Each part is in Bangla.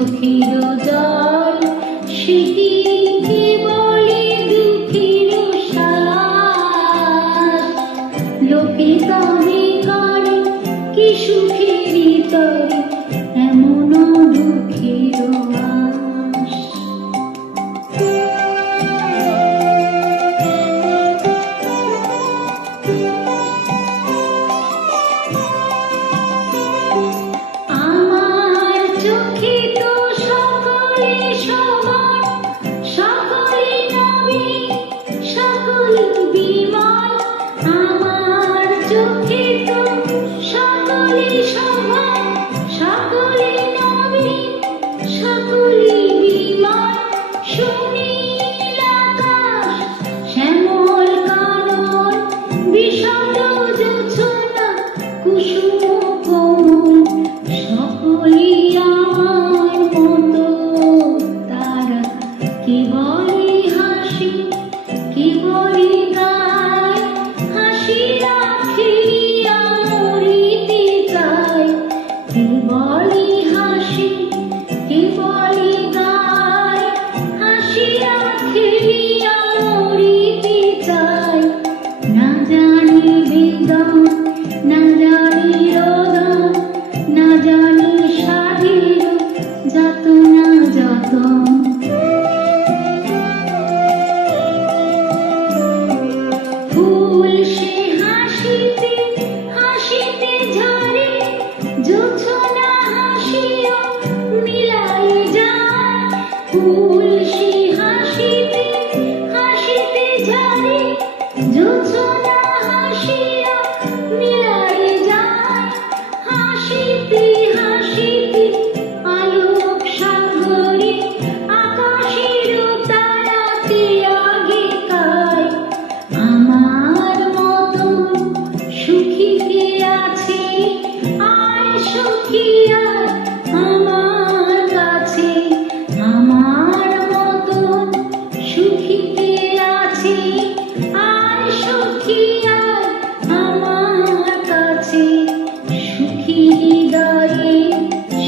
চোখের জল স্মৃতিকে বলে দুঃখের শ্বাস। লোকে তবে করে কি সুখের তরে এমন দুঃখের আশ। আমার চোখে তো সকলে সমান, সকলে নবীন, সকলে বিমল। আমার চোখে তো সকলে সমান, সকলে নবীন, সকলে বিমল। সুনীল আকাশ, শ্যামল কানন, বিশাল জোছনা, কুসুম কোমল। সকলেই আমার মতো তারা, কে বলে হাসি, কে বলে গায়। হাসিরা খেলিয়া মরিতে চায়, কে বলে হাসি, কে বলে গায়। হাসিরা খেলিয়া মরিতে চায়। না জানি বেদম, না জানি রোদন, না জানি সাধের যাতনা যতন। ফুল সে হাসিতে হাসিতে ঝরে, জোছনা হাসিও মিলাই যায়। ফুল সে হাসিতে হাসিতে ঝরে, জোছনা হাসিও মিলাই যায়। হাসিতে হাসিতে আলোক সাগরে আকাশের তারাতে আগে কায়। আমার মতন সুখী কে আছে, আয় সখী আয় আমার কাছে। আমার মতন সুখী কে আছে, আয় সখী আয় আমার কাছে। সুখী হৃদয়ে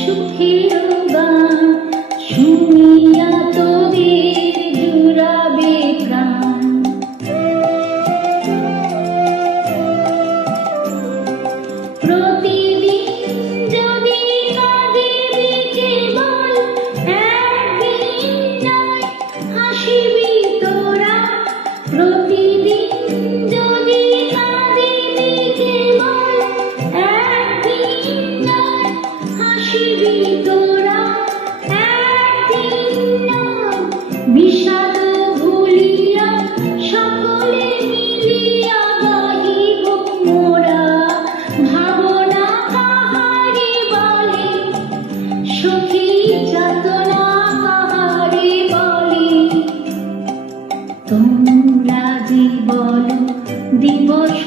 সুখের গান, শুনিয়া তোদের জুড়াবে প্রাণ। প্রতিদিন যদি কাঁদিবি কেবল, একদিন নয় হাসিবি তোরা। প্রতিদিন যদি কাঁদিবি কেবল, একদিন নয় হাসিবি তোরা। একদিন নয় বিষাদ ভুলিয়া সকলে মিলিয়া গাহিব মোরা। ভাবনা কাহারে বলে, সখী যাতনা কাহারে বলে। তোমরা যে বলো দিবস